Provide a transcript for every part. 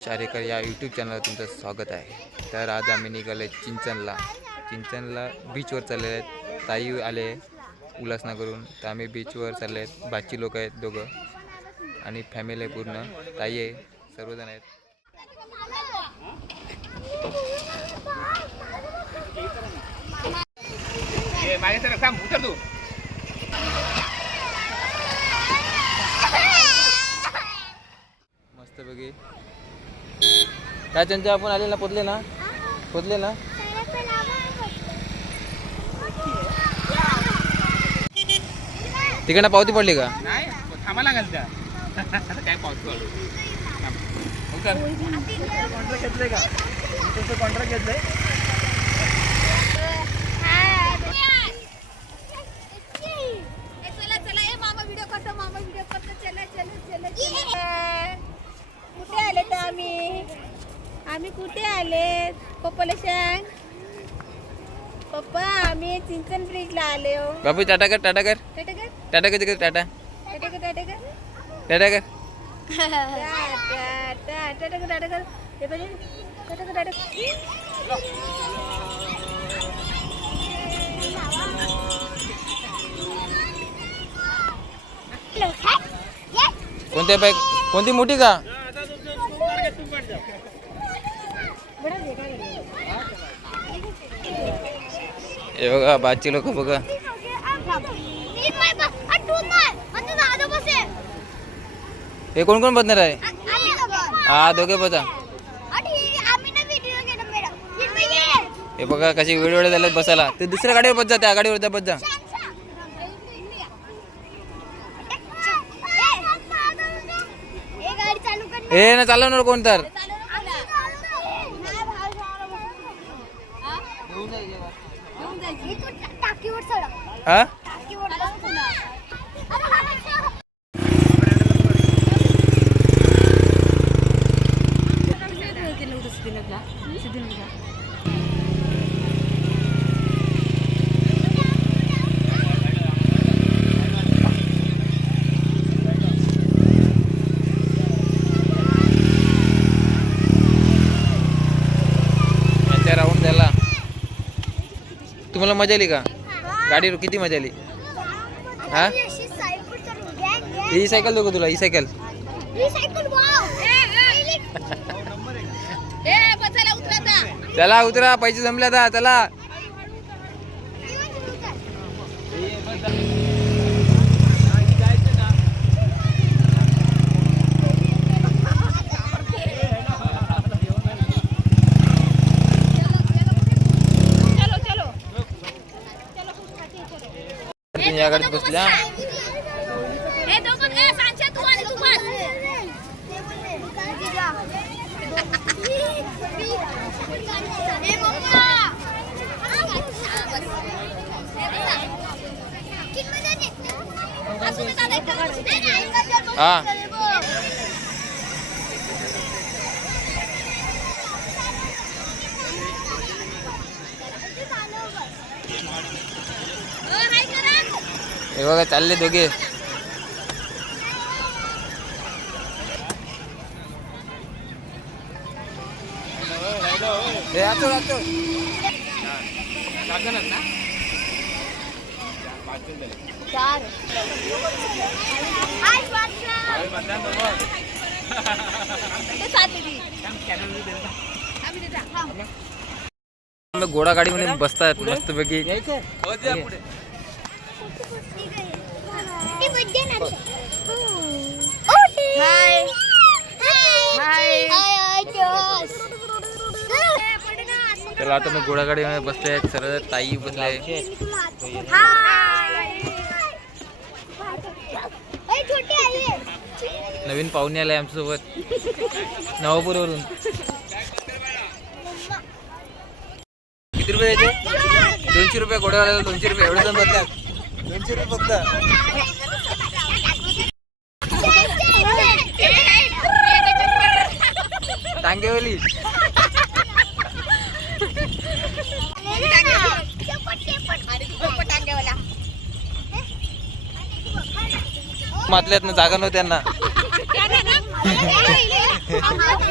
चारेकर या यूट्यूब चॅनलवर तुमचं स्वागत आहे. तर आज आम्ही निघाले चिंचनला. चिंचनला बीचवर चाललेले आहेत. ताई आले उल्हासनगरून तर आम्ही बीचवर चालले आहेत. बाची लोक आहेत दोघं. आणि फॅमिली आहे पूर्ण. ताई आहे. सर्वजण आहेत. मागे तर थांब उतर तू. मस्त बघी काय चंचा आपण आले ना पोचले ना? पोचले ना? तिकडनं पावती पडली का? नाही थांबा लागेल त्या. आता काय थांब. उतर. कॉन्ट्रॅक्ट घेतलंय का? तुमचं कॉन्ट्रॅक्ट घेतलंय चला चला ए मामा व्हिडिओ करतो मामा व्हिडिओ करतो चला चला चला चला कुठे आले तर आम्ही आम्ही कुठे आले? पप्पाला सांग. पप्पा आम्ही चिंचन ब्रिजला आले हो. बाबू टाटा कर टाटा कर. टाटा कर? Tata tata. टाटा कर टाटा कर. टाटा कर. टाटा टाटा कर टाटा कर. हे बघ टाटा कर टाटा कर. कोणत्या बाईक कोणती मोठी का? हे बघा बाची लोक बघा. हे कोण कोण बसणार आहे? हा दोघे बसा. हे बघा कशी वेळोवेळ झाल्यात बसायला. ते दुसऱ्या गाडीवर बस जा त्या गाडीवर जा बस जा. हे ना. चालवणार कोण तर हा? तुम्हाला मजा आली का? गाडीवर किती मजा आली? हा? ही सायकल देऊ का तुला? ही सायकल चला उतरा. पैसे जमले आता. चला चलो गाडीत बसल्या. हा. हे बघा चालले दोघे हे आतो आतो चार आज ते सात दीदी आम्ही देता हा घोडा गाडीमध्ये बसतात मस्त पैकी हाय तर आता मी घोडा गाडीमध्ये बसले आहेत सरळ ताई बसले नवीन पाहुणे आले आमच्यासोबत. नवापूरवरून. किती रुपये दोनशे रुपये घोड्यावाल्याला दोनशे रुपये. एवढं जण बसतात दोनशे रुपये फक्त टांगेवली मातल्यात ना जागा नव्हत्यांना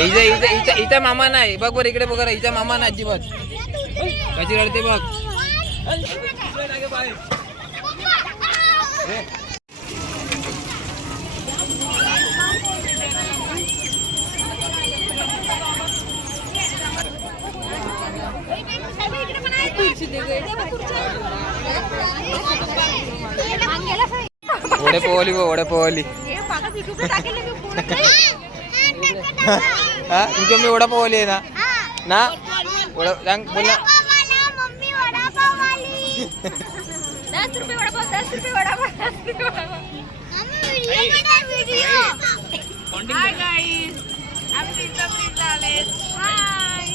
इथं इथं इथं इथं मामा नाही. बघ बरं इकडे बघ इथं मामा नाही अजिबात. कशी रडते बघ. वडे पोवली बघ वडे पोवली हा? तुमच्या मी वडा पोवली आहे ना? ना? वडा सांग बोल. ना दस रुपये वडापाव दस रुपये वडापाव दस रुपये वडापाव. हाय गाईज आम्ही पिझ्झा पिझ्झा आले हाय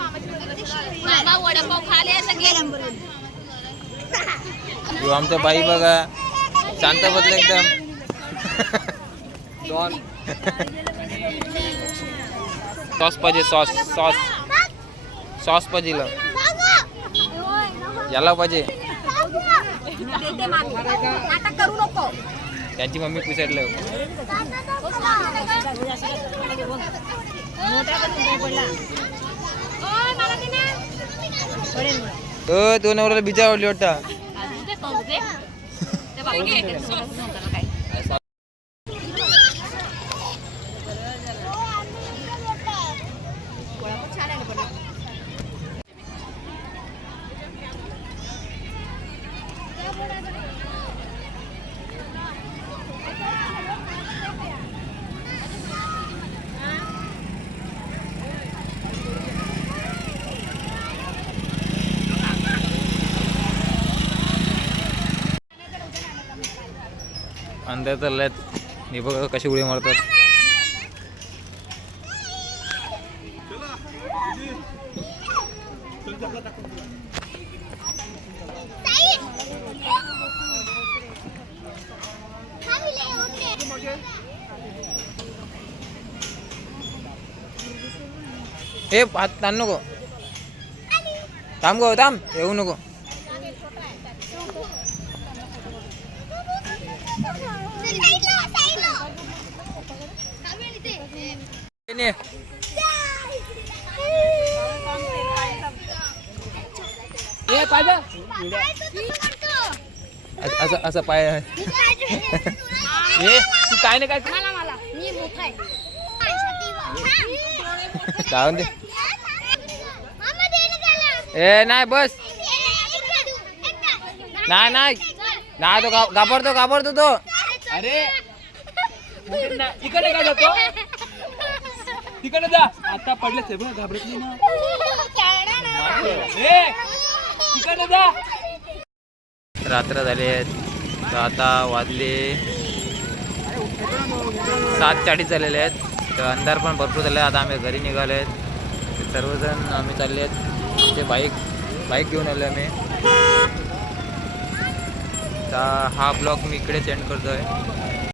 मामा वडापाव खाले सगळे. ह्यो आमचा बाई बघा शांत बदल एकदम सॉस पाहिजे सॉस सॉस सॉस पाहिजे. याला पाहिजे त्यांची मम्मी. अ तो नवऱ्याला बिजा आवडली वाटतं ते. ते बघ, घे, घे, सॉस नव्हता ना काही. वडापाव छान आहे ना पण. अंदर चालल्यात हे बघा कशी उडी मारतात. हे हात ताण नको. थांब गो थांब. येऊ नको. असं- असं असं पाय हे तू काय नाही काय मला मला. मी मोठा आहे. जाऊन दे. ए नाही बस. नाही नाही. नाही तो घाबरतो घाबरतो तो. अरे. इकडे काय जातो? तिकडे जा. आता पडलं ते बघ घाबरत नाही ना? ए तिकडे जा. रात्र झाले आहेत. तर आता वाजले सात चाळीस झालेले आहेत. तर अंधार पण भरपूर झाले. आता आम्ही घरी निघालो आहेत. सर्वजण आम्ही चालले आहेत. ते बाईक बाईक घेऊन आलो आम्ही. तर हा ब्लॉग मी इकडे एंड करतो आहे